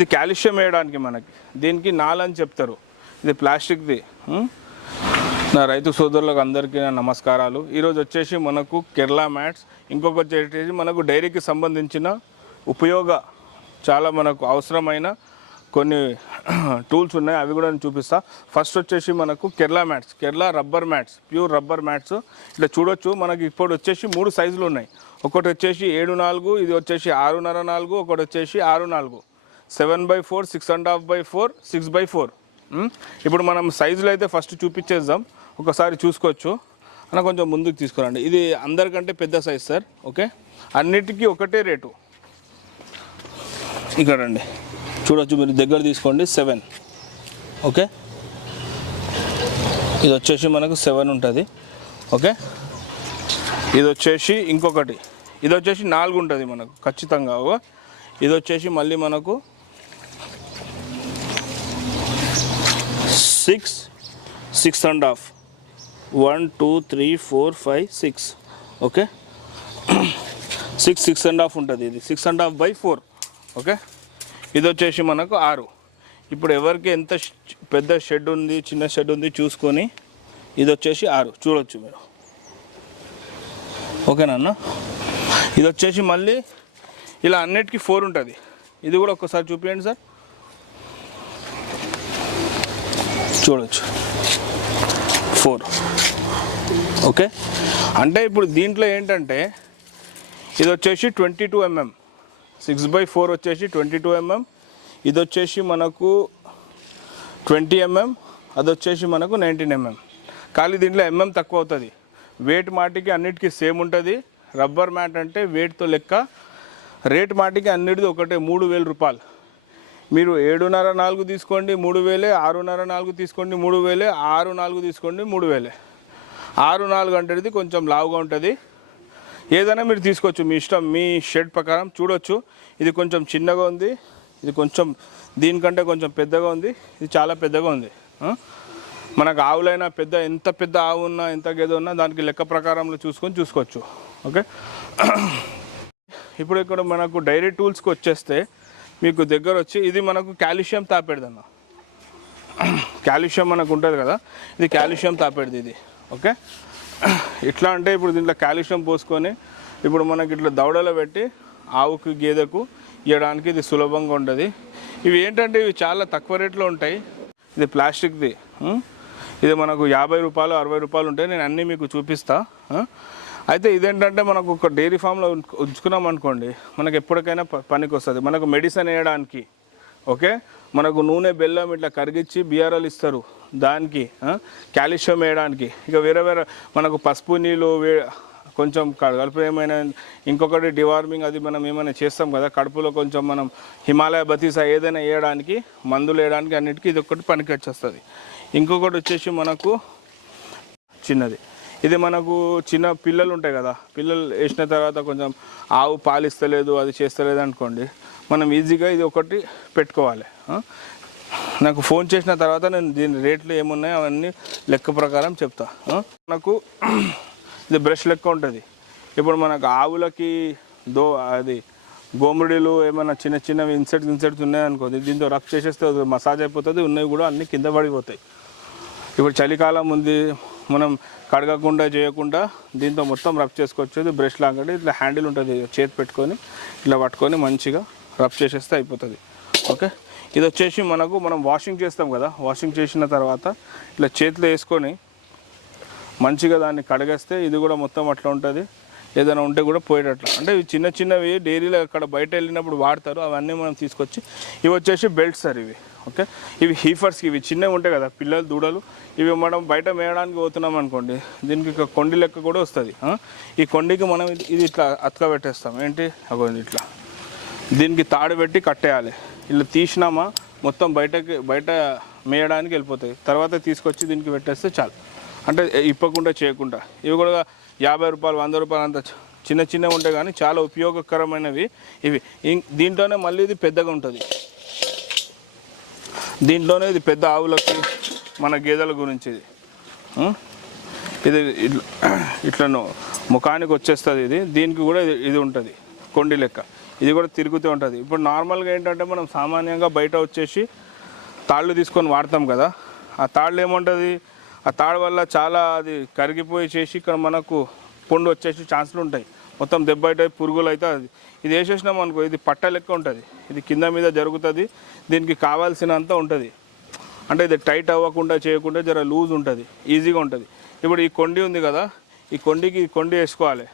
ఇది కాల్షియం వేయడానికి మనకి, దీనికి నాల్ అని చెప్తారు. ఇది ప్లాస్టిక్ది. నా రైతు సోదరులకు అందరికీ నా నమస్కారాలు. ఈరోజు వచ్చేసి మనకు కేరళ మ్యాట్స్, ఇంకొకటి వచ్చేసి మనకు డైరీకి సంబంధించిన చాలా మనకు అవసరమైన కొన్ని టూల్స్ ఉన్నాయి, అవి కూడా నేను చూపిస్తా. ఫస్ట్ వచ్చేసి మనకు Kerala mats, Kerala rubber mats, pure rubber mats. ఇట్లా చూడొచ్చు, మనకి ఇప్పుడు వచ్చేసి 3 సైజులు ఉన్నాయి. ఒకటి వచ్చేసి 7x4, ఇది వచ్చేసి 6.5x4, ఒకటి వచ్చేసి 6x4, 7x4, 6.5x4, 6x4. ఇప్పుడు మనం సైజులు అయితే ఫస్ట్ చూపించేద్దాం, ఒకసారి చూసుకోవచ్చు. అన్న కొంచెం ముందుకు తీసుకురండి. ఇది అందరికంటే పెద్ద సైజ్ సార్. ఓకే, అన్నిటికీ ఒకటే రేటు. ఇక్కడ రండి, చూడొచ్చు, మీరు దగ్గర తీసుకోండి. 7. ఓకే, ఇది వచ్చేసి మనకు 7 ఉంటుంది. ఓకే, ఇది వచ్చేసి ఇంకొకటి, ఇది వచ్చేసి 4 ఉంటుంది మనకు ఖచ్చితంగా. ఇది వచ్చేసి మళ్ళీ మనకు 6.5, 1 2 3 4 5 6. ఓకే, 6.5 ఉంటుంది. ఇది 6.5/4. ఓకే, ఇది వచ్చేసి మనకు 6. ఇప్పుడు ఎవరికి ఎంత పెద్ద షెడ్ ఉంది, చిన్న షెడ్ ఉంది చూసుకొని, ఇది వచ్చేసి 6 చూడొచ్చు మీరు. ఓకేనా అన్న? ఇది వచ్చేసి మళ్ళీ ఇలా అన్నిటికీ 4 ఉంటుంది. ఇది కూడా ఒక్కసారి చూపించండి సార్, చూడొచ్చు 4. ఓకే, అంటే ఇప్పుడు దీంట్లో ఏంటంటే ఇది వచ్చేసి 22 mm, 6/4 వచ్చేసి 22 mm, ఇది వచ్చేసి మనకు 20 mm, అది వచ్చేసి మనకు 19 mm. ఖాళీ దీంట్లో తక్కువ అవుతుంది. వెయిట్ మాటికి అన్నిటికీ సేమ్ ఉంటుంది. రబ్బర్ మ్యాట్ అంటే వెయిట్తో లెక్క, రేట్ మాటికి అన్నిటిది ఒకటే, 3,000 రూపాయలు. మీరు 7.5x4 తీసుకోండి 3,000, 6.5x4 తీసుకోండి 3,000, 6x4 తీసుకోండి 3,000. 6x4 అంటే కొంచెం లావుగా ఉంటుంది. ఏదైనా మీరు తీసుకోవచ్చు, మీ ఇష్టం, మీ షెడ్ ప్రకారం. చూడొచ్చు, ఇది కొంచెం చిన్నగా ఉంది, ఇది కొంచెం దీనికంటే కొంచెం పెద్దగా ఉంది, ఇది చాలా పెద్దగా ఉంది. మనకు ఆవులైనా ఎంత పెద్ద ఆవు ఉన్నా, ఎంత గేదె ఉన్నా దానికి లెక్క ప్రకారంలో చూసుకోవచ్చు. ఓకే, ఇప్పుడు ఇక్కడ మనకు డైరీ టూల్స్కి వచ్చేస్తే మీకు దగ్గర వచ్చి, ఇది మనకు కాల్షియం తాపేడదన్న, కాల్షియం మనకు ఉంటుంది కదా, ఇది కాల్షియం తాపేడది ఇది. ఓకే, ఇట్లా అంటే ఇప్పుడు దీంట్లో కాల్షియం పోసుకొని ఇప్పుడు మనకి ఇట్లా దవడలో పెట్టి ఆవుకు గేదెకు ఇవ్వడానికి ఇది సులభంగా ఉంటుంది. ఇవి ఏంటంటే ఇవి చాలా తక్కువ రేట్లో ఉంటాయి. ఇది ప్లాస్టిక్ది, ఇది మనకు 50 రూపాయలు 60 రూపాయలు ఉంటాయి. నేను అన్నీ మీకు చూపిస్తా. అయితే ఇదేంటంటే మనకు ఒక డైరీ ఫామ్లో ఉంచుకున్నాం అనుకోండి, మనకు ఎప్పటికైనా పనికి వస్తుంది. మనకు మెడిసిన్ వేయడానికి, ఓకే, మనకు నూనె బెల్లం ఇట్లా కరిగించి బిఆర్ఎల్ ఇస్తారు, దానికి కాల్షియం వేయడానికి. ఇక వేరే మనకు పసుపు నీళ్ళు కొంచెం కడుపు ఏమైనా, ఇంకొకటి డివార్మింగ్, అది మనం ఏమైనా చేస్తాం కదా కడుపులో, కొంచెం మనం హిమాలయ బతీసా ఏదైనా వేయడానికి, మందులు వేయడానికి, అన్నిటికీ ఇది ఒకటి పనికి వచ్చేస్తుంది. ఇంకొకటి వచ్చేసి మనకు చిన్నది, ఇది మనకు చిన్న పిల్లలు ఉంటాయి కదా, పిల్లలు వేసిన తర్వాత కొంచెం ఆవు పాలిస్తలేదు, అది చేస్తలేదు అనుకోండి, మనం ఈజీగా ఇది ఒకటి పెట్టుకోవాలి. నాకు ఫోన్ చేసిన తర్వాత నేను దీని రేట్లు ఏమున్నాయో అవన్నీ లెక్క ప్రకారం చెప్తా. నాకు ఇది బ్రష్ లెక్క ఉంటుంది. ఇప్పుడు మనకు ఆవులకి అది గోముడిలు ఏమైనా చిన్నవి ఇన్సెట్స్ ఉన్నాయనుకోండి, దీంతో రబ్ చేసేస్తే మసాజ్ అయిపోతుంది, ఉన్నవి కూడా అన్నీ కింద పడిపోతాయి. ఇప్పుడు చలికాలం ఉంది, మనం కడగకుండా చేయకుండా దీంతో మొత్తం రబ్ చేసుకోవచ్చు. ఇది బ్రష్ లాగా ఇట్లా హ్యాండిల్ ఉంటుంది, చేతి పెట్టుకొని ఇట్లా పట్టుకొని మంచిగా రబ్ చేసేస్తే అయిపోతుంది. ఓకే, ఇది వచ్చేసి మనం వాషింగ్ చేస్తాం కదా, వాషింగ్ చేసిన తర్వాత ఇట్లా చేతిలో వేసుకొని మంచిగా దాన్ని కడిగేస్తే ఇది కూడా మొత్తం అట్లా ఉంటుంది. ఏదైనా ఉంటే కూడా పోయేటట్లా. అంటే ఇవి చిన్నవి డైరీలో అక్కడ బయట వెళ్ళినప్పుడు వాడతారు, అవన్నీ మనం తీసుకొచ్చి. ఇవి వచ్చేసి బెల్ట్స్ సార్ ఇవి. ఓకే, ఇవి హీఫర్స్కి, ఇవి చిన్నవి ఉంటాయి కదా పిల్లలు దూడలు, ఇవి మనం బయట మేయడానికి పోతున్నాం అనుకోండి, దీనికి ఇక కొండి లెక్క కూడా వస్తుంది. ఈ కొండికి మనం ఇది ఇట్లా అతక పెట్టేస్తాం. ఏంటి అగోండి, ఇట్లా దీనికి తాడు పెట్టి కట్టేయాలి. ఇలా తీసినామా మొత్తం బయట మేయడానికి వెళ్ళిపోతాయి. తర్వాత తీసుకొచ్చి దీనికి పెట్టేస్తే చాలు. అంటే ఇప్పకుండా చేయకుండా. ఇవి కూడా 50 రూపాయలు 100 రూపాయలు అంత చిన్నవి ఉంటాయి, కానీ చాలా ఉపయోగకరమైనవి ఇవి. దీంట్లోనే మళ్ళీ ఇది పెద్దగా ఉంటుంది. దీంట్లోనే ఇది పెద్ద ఆవులకి, మన గేదెల గురించి ఇది ఇట్లా ముఖానికి వచ్చేస్తుంది. ఇది దీనికి కూడా ఇది ఉంటుంది కొండి లెక్క. ఇది కూడా తిరుగుతూ ఉంటుంది. ఇప్పుడు నార్మల్గా ఏంటంటే మనం సామాన్యంగా బయట వచ్చేసి తాళ్ళు తీసుకొని వాడతాం కదా, ఆ తాళ్ళు ఏముంటుంది, ఆ తాడు వల్ల చాలా అది కరిగిపోయి చేసి ఇక్కడ మనకు పుండు వచ్చేసి ఛాన్సులు ఉంటాయి, మొత్తం దెబ్బ అయితే పురుగులు అయితే. అది ఇది వేసేసినాం అనుకో, ఇది పట్ట లెక్క ఉంటుంది, ఇది కింద మీద జరుగుతుంది, దీనికి కావాల్సినంత ఉంటుంది. అంటే ఇది టైట్ అవ్వకుండా చేయకుండా జర లూజ్ ఉంటుంది, ఈజీగా ఉంటుంది. ఇప్పుడు ఈ కొండి ఉంది కదా, ఈ కొండి వేసుకోవాలి,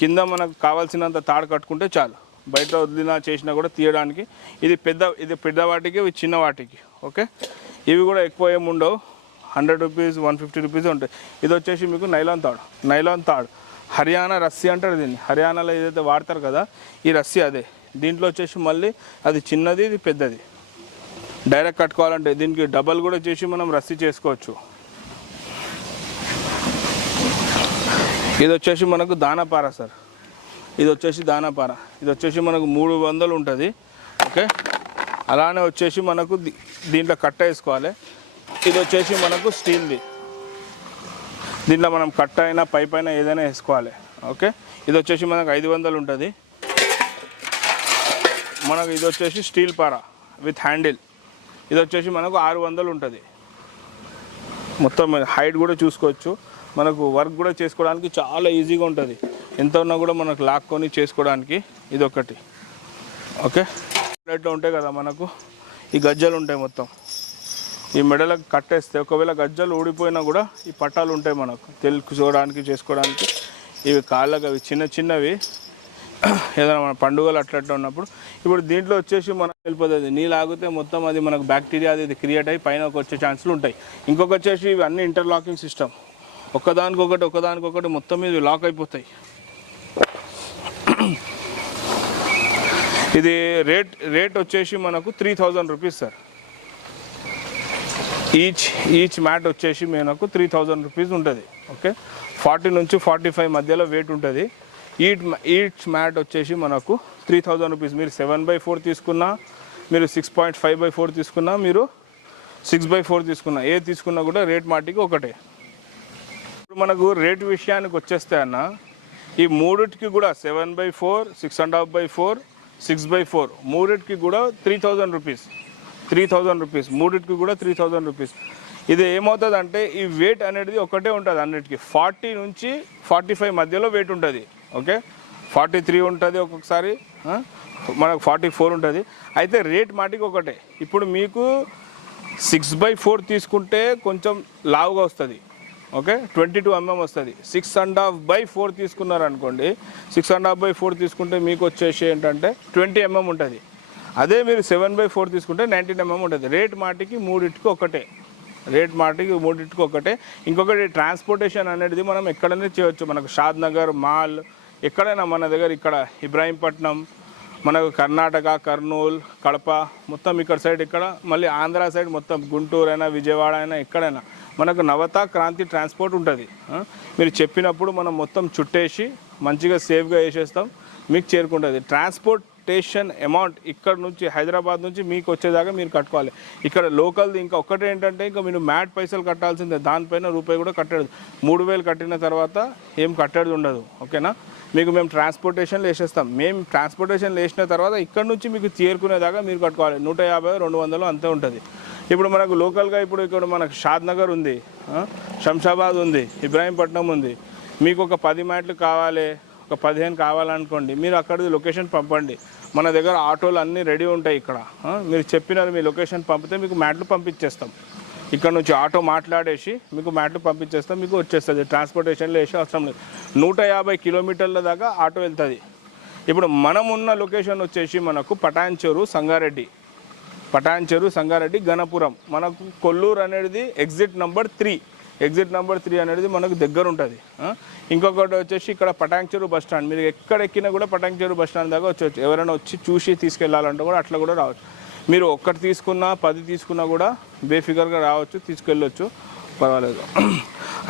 కింద మనకు కావాల్సినంత తాడు కట్టుకుంటే చాలు, బయట వదిలినా చేసినా కూడా తీయడానికి. ఇది పెద్ద వాటికి, ఇవి చిన్న వాటికి. ఓకే, ఇవి కూడా ఎక్కువ ఏమి ఉండవు, 100 రూపీస్ 150 రూపీస్ ఉంటాయి. ఇది వచ్చేసి మీకు నైలాన్ తాడు హర్యానా రస్సీ అంటారు దీన్ని. హర్యానాలో ఏదైతే వాడతారు కదా ఈ రస్సీ అదే. దీంట్లో వచ్చేసి మళ్ళీ అది చిన్నది, ఇది పెద్దది. డైరెక్ట్ కట్టుకోవాలంటే దీనికి డబల్ కూడా చేసి మనం రస్సీ చేసుకోవచ్చు. ఇది వచ్చేసి మనకు దానాపార సార్, ఇది వచ్చేసి దానాపార, ఇది వచ్చేసి మనకు 300 ఉంటుంది. ఓకే, అలానే వచ్చేసి మనకు దీంట్లో కట్ట వేసుకోవాలి. ఇది వచ్చేసి మనకు స్టీల్ది, దీంట్లో మనం కట్ట అయినా పైప్ అయినా ఏదైనా వేసుకోవాలి. ఓకే, ఇది వచ్చేసి మనకు 500 ఉంటుంది. మనకు ఇది వచ్చేసి స్టీల్ పార విత్ హ్యాండిల్, ఇది వచ్చేసి మనకు 600 ఉంటుంది. మొత్తం హైట్ కూడా చూసుకోవచ్చు, మనకు వర్క్ కూడా చేసుకోవడానికి చాలా ఈజీగా ఉంటుంది. ఎంత ఉన్నా కూడా మనకు లాక్కొని చేసుకోవడానికి ఇది ఒకటి. ఓకే, ప్లేట్లో ఉంటాయి కదా మనకు ఈ గజ్జలు ఉంటాయి, మొత్తం ఈ మెడలకు కట్టేస్తే ఒకవేళ గజ్జలు ఊడిపోయినా కూడా ఈ పట్టాలు ఉంటాయి మనకు తెలుసుకోవడానికి చేసుకోవడానికి. ఇవి కాళ్ళకి అవి చిన్నవి ఏదైనా మన పండుగలు అట్లా ఉన్నప్పుడు. ఇప్పుడు దీంట్లో వచ్చేసి మనకు వెళ్ళిపోతుంది, నీళ్ళు ఆగితే మొత్తం అది మనకు బ్యాక్టీరియా అది క్రియేట్ అయ్యి పైన వచ్చే ఛాన్సులు ఉంటాయి. ఇంకొక వచ్చేసి ఇవి అన్ని ఇంటర్లాకింగ్ సిస్టమ్, ఒకదానికొకటి మొత్తం మీద లాక్ అయిపోతాయి. ఇది రేట్ వచ్చేసి మనకు 3000 రూపీస్ సార్. ఈచ్ మ్యాట్ వచ్చేసి మనకు 3000 రూపీస్ ఉంటుంది. ఓకే, 40 నుంచి 45 మధ్యలో వెయిట్ ఉంటుంది. ఈచ్ మ్యాట్ వచ్చేసి మనకు 3000 రూపీస్. మీరు 7/4 తీసుకున్నా, మీరు 6.5/4 తీసుకున్నా, మీరు 6/4 తీసుకున్నా, ఏ తీసుకున్నా కూడా రేట్ మాటికి ఒకటే. ఇప్పుడు మనకు రేట్ విషయానికి వచ్చేస్తే అన్న, ఈ మూడిటికి కూడా 7/4, 6.5/4, 6/4 మూడిటికి కూడా 3000 రూపీస్. మూడిటికి కూడా 3000 రూపీస్. ఇది ఏమవుతుంది అంటే ఈ వెయిట్ అనేది ఒకటే ఉంటుంది అన్నిటికీ. 40 నుంచి 45 మధ్యలో వెయిట్ ఉంటుంది. ఓకే, 43 ఉంటుంది ఒక్కొక్కసారి, మనకు 44 ఉంటుంది. అయితే రేట్ మాటికి ఒకటే. ఇప్పుడు మీకు 6/4 తీసుకుంటే కొంచెం లావుగా వస్తుంది. ఓకే, 22 mm వస్తుంది. 6.5/4 తీసుకున్నారనుకోండి, 6.5/4 తీసుకుంటే మీకు వచ్చేసి ఏంటంటే 20 mm ఉంటుంది. అదే మీరు 7/4 తీసుకుంటే 19 mm ఉంటుంది. రేట్ మాటికి మూడింటికి ఒకటే. ఇంకొకటి ట్రాన్స్పోర్టేషన్ అనేది మనం ఎక్కడైనా చేయవచ్చు. మనకు షాద్ నగర్ మాల్ ఎక్కడైనా, మన దగ్గర ఇక్కడ ఇబ్రాహీంపట్నం, మనకు కర్ణాటక, కర్నూలు, కడప, మొత్తం ఇక్కడ సైడ్, ఇక్కడ మళ్ళీ ఆంధ్ర సైడ్ మొత్తం గుంటూరు అయినా విజయవాడ అయినా ఎక్కడైనా మనకు నవత క్రాంతి ట్రాన్స్పోర్ట్ ఉంటుంది. మీరు చెప్పినప్పుడు మనం మొత్తం చుట్టేసి మంచిగా సేఫ్గా వేసేస్తాం, మీకు చేరుకుంటుంది. ట్రాన్స్పోర్టేషన్ అమౌంట్ ఇక్కడ నుంచి హైదరాబాద్ నుంచి మీకు వచ్చేదాకా మీరు కట్టుకోవాలి. ఇక్కడ లోకల్ది ఇంకా ఒక్కటే ఏంటంటే, ఇంకా మీరు మ్యాట్ పైసలు కట్టాల్సిందే, దానిపైన రూపాయి కూడా కట్టేది. 3000 కట్టిన తర్వాత ఏం కట్టేది ఉండదు. ఓకేనా, మీకు మేము ట్రాన్స్పోర్టేషన్లో వేసేస్తాం. మేము ట్రాన్స్పోర్టేషన్లో వేసిన తర్వాత ఇక్కడ నుంచి మీకు చేరుకునేదాకా మీరు కట్టుకోవాలి. 150, 200 అంతే ఉంటుంది. ఇప్పుడు మనకు లోకల్గా ఇప్పుడు ఇక్కడ మనకు షాద్ నగర్ ఉంది, శంషాబాద్ ఉంది, ఇబ్రాహీంపట్నం ఉంది. మీకు ఒక 10 మ్యాట్లు కావాలి, ఒక 15 కావాలనుకోండి, మీరు అక్కడిది లొకేషన్ పంపండి. మన దగ్గర ఆటోలు అన్నీ రెడీ ఉంటాయి ఇక్కడ. మీరు చెప్పినారు, మీ లొకేషన్ పంపితే మీకు మ్యాట్లు పంపించేస్తాం. ఇక్కడ నుంచి ఆటో మాట్లాడేసి మీకు మ్యాట్లు పంపించేస్తాం, మీకు వచ్చేస్తుంది. ట్రాన్స్పోర్టేషన్లో వేసే అవసరం లేదు. 150 కిలోమీటర్ల దాకా ఆటో వెళ్తుంది. ఇప్పుడు మనం ఉన్న లొకేషన్ వచ్చేసి మనకు పటాన్చెరు సంగారెడ్డి, ఘనపురం. మనకు కొల్లూరు అనేది ఎగ్జిట్ నెంబర్ 3 అనేది మనకు దగ్గర ఉంటుంది. ఇంకొకటి వచ్చేసి ఇక్కడ పటాన్చెరు బస్ స్టాండ్. మీరు ఎక్కడ ఎక్కినా కూడా పటాన్చెరు బస్ స్టాండ్ దాకా వచ్చేవచ్చు. ఎవరైనా వచ్చి చూసి తీసుకెళ్ళాలంటే కూడా అట్లా కూడా రావచ్చు. మీరు ఒక్కటి తీసుకున్నా 10 తీసుకున్నా కూడా బేఫిగర్గా రావచ్చు, తీసుకెళ్ళొచ్చు, పర్వాలేదు.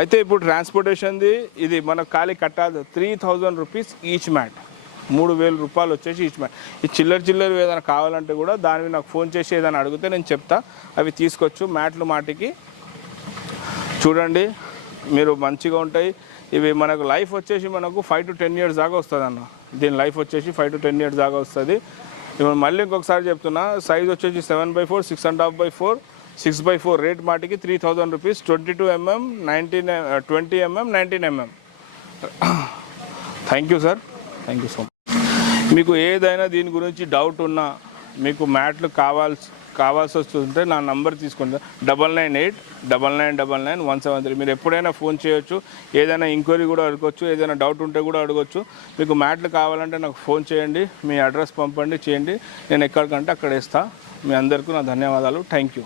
అయితే ఇప్పుడు ట్రాన్స్పోర్టేషన్ది ఇది మనకు ఖాళీ కట్టాలి 3000 రూపీస్ ఈచ్ మ్యాట్. 3000 రూపాయలు వచ్చేసి ఈచ్ మ్యాట్. ఈ చిల్లర ఏదైనా కావాలంటే కూడా దానివి నాకు ఫోన్ చేసి ఏదైనా అడిగితే నేను చెప్తా, అవి తీసుకోవచ్చు. మ్యాట్లు మాటికి చూడండి, మీరు మంచిగా ఉంటాయి. ఇవి మనకు లైఫ్ వచ్చేసి మనకు 5 to 10 years దాకా వస్తుంది అన్న. దీని లైఫ్ వచ్చేసి 5 to 10 years దాకా వస్తుంది. ఇప్పుడు మళ్ళీ ఇంకొకసారి చెప్తున్నా, సైజ్ వచ్చేసి 7x4, 6.5x4, 6x4 రేట్ మాటికి 3000 rupees. 22 mm, 20 mm, 19 mm. Thank you sir, thank you so much. మీకు ఏదైనా దీని గురించి డౌట్ ఉన్నా, మీకు మ్యాట్లు కావాల్సి వస్తుంటే నా నంబర్ తీసుకోండి, 9989999173. మీరు ఎప్పుడైనా ఫోన్ చేయొచ్చు, ఏదైనా ఎంక్వైరీ కూడా అడగవచ్చు, ఏదైనా డౌట్ ఉంటే కూడా అడగవచ్చు. మీకు మ్యాట్లు కావాలంటే నాకు ఫోన్ చేయండి, మీ అడ్రస్ పంపండి, చేయండి, నేను ఎక్కడికంటే అక్కడ ఇస్తాను. మీ అందరికీ నా ధన్యవాదాలు. Thank you.